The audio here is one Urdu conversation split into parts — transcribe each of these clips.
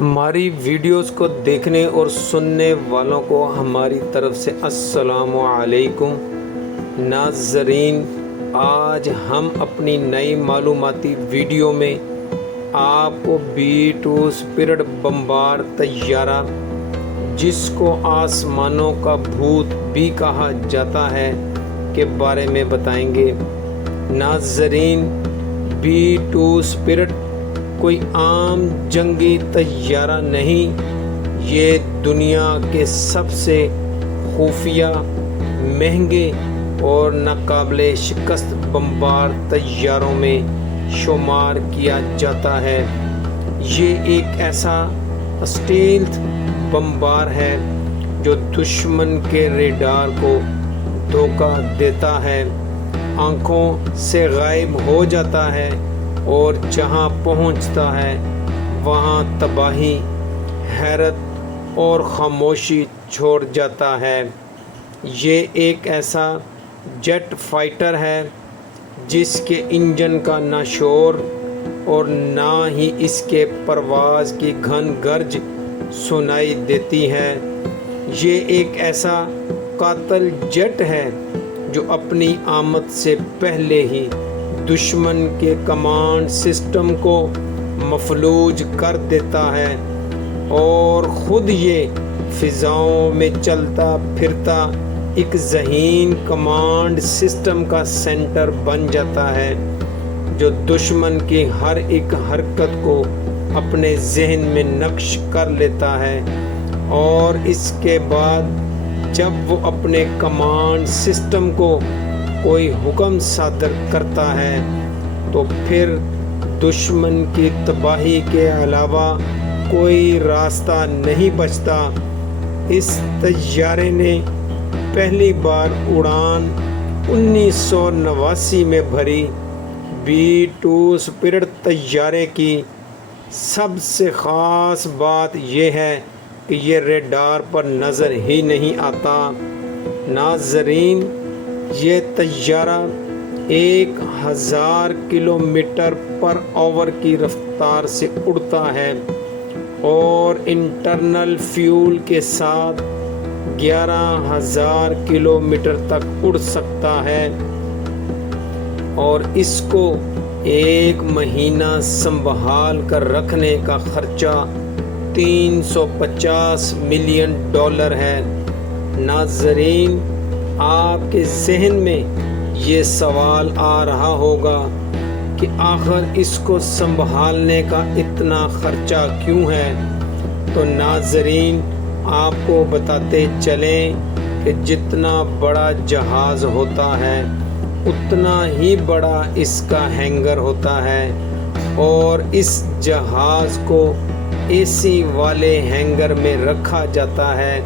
ہماری ویڈیوز کو دیکھنے اور سننے والوں کو ہماری طرف سے السلام علیکم ناظرین۔ آج ہم اپنی نئی معلوماتی ویڈیو میں آپ کو B-2 اسپرٹ بمبار طیارہ، جس کو آسمانوں کا بھوت بھی کہا جاتا ہے، کے بارے میں بتائیں گے۔ ناظرین، B-2 اسپرٹ کوئی عام جنگی طیارہ نہیں، یہ دنیا کے سب سے خفیہ، مہنگے اور ناقابل شکست بمبار طیاروں میں شمار کیا جاتا ہے۔ یہ ایک ایسا اسٹیلتھ بمبار ہے جو دشمن کے ریڈار کو دھوکہ دیتا ہے، آنکھوں سے غائب ہو جاتا ہے اور جہاں پہنچتا ہے وہاں تباہی، حیرت اور خاموشی چھوڑ جاتا ہے۔ یہ ایک ایسا جیٹ فائٹر ہے جس کے انجن کا نہ شور اور نہ ہی اس کے پرواز کی گھن گرج سنائی دیتی ہے۔ یہ ایک ایسا قاتل جیٹ ہے جو اپنی آمد سے پہلے ہی دشمن کے کمانڈ سسٹم کو مفلوج کر دیتا ہے اور خود یہ فضاؤں میں چلتا پھرتا ایک ذہین کمانڈ سسٹم کا سینٹر بن جاتا ہے، جو دشمن کی ہر ایک حرکت کو اپنے ذہن میں نقش کر لیتا ہے، اور اس کے بعد جب وہ اپنے کمانڈ سسٹم کو کوئی حکم صادر کرتا ہے تو پھر دشمن کی تباہی کے علاوہ کوئی راستہ نہیں بچتا۔ اس طیارے نے پہلی بار اڑان 1989 میں بھری۔ B-2 اسپرٹ طیارے کی سب سے خاص بات یہ ہے کہ یہ ریڈار پر نظر ہی نہیں آتا۔ ناظرین، یہ طیارہ 1000 کلومیٹر پر آور کی رفتار سے اڑتا ہے اور انٹرنل فیول کے ساتھ 11000 کلومیٹر تک اڑ سکتا ہے، اور اس کو ایک مہینہ سنبھال کر رکھنے کا خرچہ $350 ملین ہے۔ ناظرین، آپ کے ذہن میں یہ سوال آ رہا ہوگا کہ آخر اس کو سنبھالنے کا اتنا خرچہ کیوں ہے؟ تو ناظرین، آپ کو بتاتے چلیں کہ جتنا بڑا جہاز ہوتا ہے اتنا ہی بڑا اس کا ہینگر ہوتا ہے، اور اس جہاز کو AC والے ہینگر میں رکھا جاتا ہے۔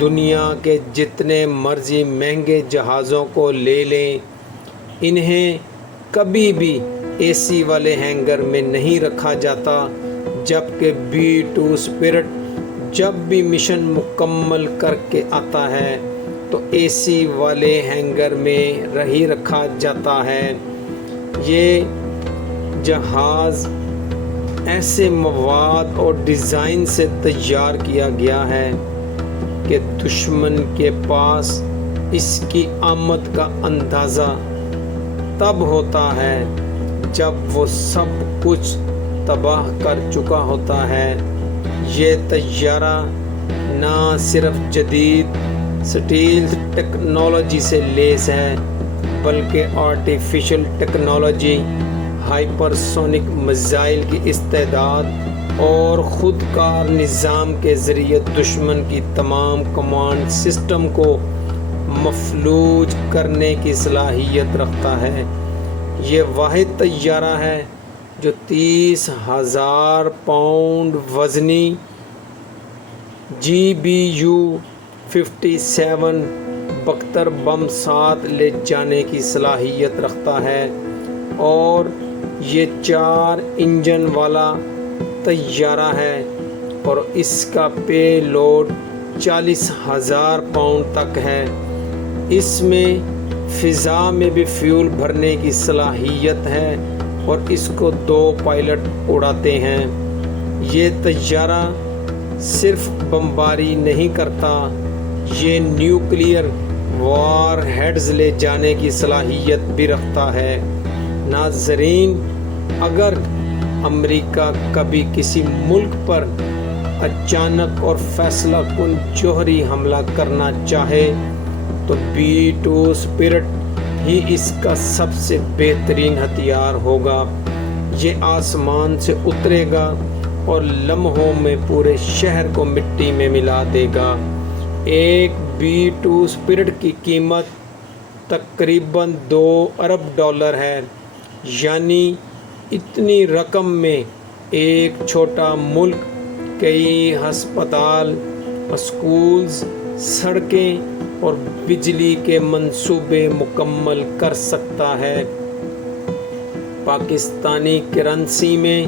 دنیا کے جتنے مرضی مہنگے جہازوں کو لے لیں، انہیں کبھی بھی AC والے ہینگر میں نہیں رکھا جاتا، جبکہ B-2 اسپرٹ جب بھی مشن مکمل کر کے آتا ہے تو AC والے ہینگر میں ہی رکھا جاتا ہے۔ یہ جہاز ایسے مواد اور ڈیزائن سے تیار کیا گیا ہے کہ دشمن کے پاس اس کی آمد کا اندازہ تب ہوتا ہے جب وہ سب کچھ تباہ کر چکا ہوتا ہے۔ یہ طیارہ نہ صرف جدید اسٹیلتھ ٹیکنالوجی سے لیس ہے، بلکہ artificial technology, hyper sonic missile کی استعداد اور خود کار نظام کے ذریعے دشمن کی تمام کمانڈ سسٹم کو مفلوج کرنے کی صلاحیت رکھتا ہے۔ یہ واحد طیارہ ہے جو 30,000 پاؤنڈ وزنی GBU-57 بختر بم ساتھ لے جانے کی صلاحیت رکھتا ہے، اور یہ 4 انجن والا طیارہ ہے، اور اس کا پے لوڈ 40,000 پاؤنڈ تک ہے۔ اس میں فضا میں بھی فیول بھرنے کی صلاحیت ہے، اور اس کو 2 پائلٹ اڑاتے ہیں۔ یہ طیارہ صرف بمباری نہیں کرتا، یہ نیوکلیئر وار ہیڈز لے جانے کی صلاحیت بھی رکھتا ہے۔ ناظرین، اگر امریکہ کبھی کسی ملک پر اچانک اور فیصلہ کن جوہری حملہ کرنا چاہے تو B-2 اسپرٹ ہی اس کا سب سے بہترین ہتھیار ہوگا۔ یہ آسمان سے اترے گا اور لمحوں میں پورے شہر کو مٹی میں ملا دے گا۔ ایک B-2 اسپرٹ کی قیمت تقریباً $2 ارب ہے، یعنی اتنی رقم میں ایک چھوٹا ملک کئی ہسپتال، اسکولز، سڑکیں اور بجلی کے منصوبے مکمل کر سکتا ہے۔ پاکستانی کرنسی میں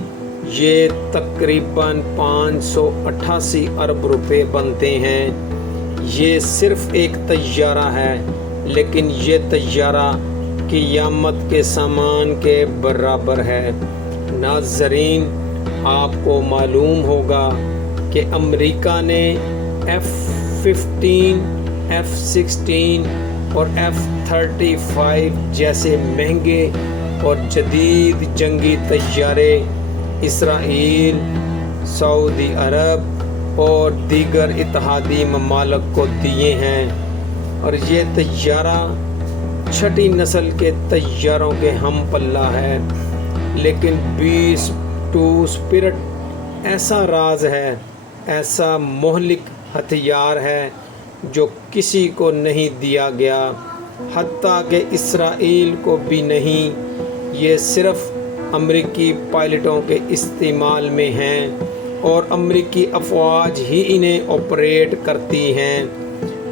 یہ تقریباً 588 ارب روپے بنتے ہیں۔ یہ صرف ایک طیارہ ہے، لیکن یہ طیارہ قیامت کے سامان کے برابر ہے۔ ناظرین، آپ کو معلوم ہوگا کہ امریکہ نے F-15، F-16 اور F-35 جیسے مہنگے اور جدید جنگی طیارے اسرائیل، سعودی عرب اور دیگر اتحادی ممالک کو دیے ہیں، اور یہ طیارہ چھٹی نسل کے طیاروں کے ہم پلہ ہے۔ لیکن B-2 اسپرٹ ایسا راز ہے، ایسا مہلک ہتھیار ہے جو کسی کو نہیں دیا گیا، حتیٰ کہ اسرائیل کو بھی نہیں۔ یہ صرف امریکی پائلٹوں کے استعمال میں ہیں اور امریکی افواج ہی انہیں آپریٹ کرتی ہیں۔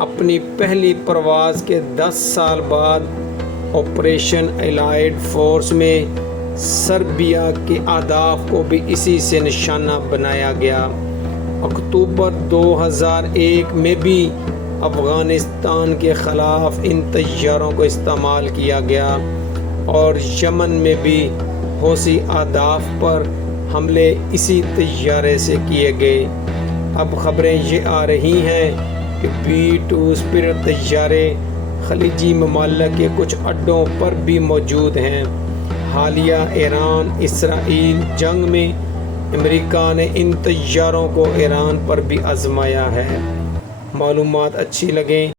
اپنی پہلی پرواز کے 10 سال بعد آپریشن الائیڈ فورس میں سربیا کے اہداف کو بھی اسی سے نشانہ بنایا گیا۔ اکتوبر 2001 میں بھی افغانستان کے خلاف ان طیاروں کو استعمال کیا گیا، اور یمن میں بھی حوثی اہداف پر حملے اسی طیارے سے کیے گئے۔ اب خبریں یہ آ رہی ہیں کہ B-2 اسپرٹ طیارے خلیجی ممالک کے کچھ اڈوں پر بھی موجود ہیں۔ حالیہ ایران اسرائیل جنگ میں امریکہ نے ان طیاروں کو ایران پر بھی آزمایا ہے۔ معلومات اچھی لگیں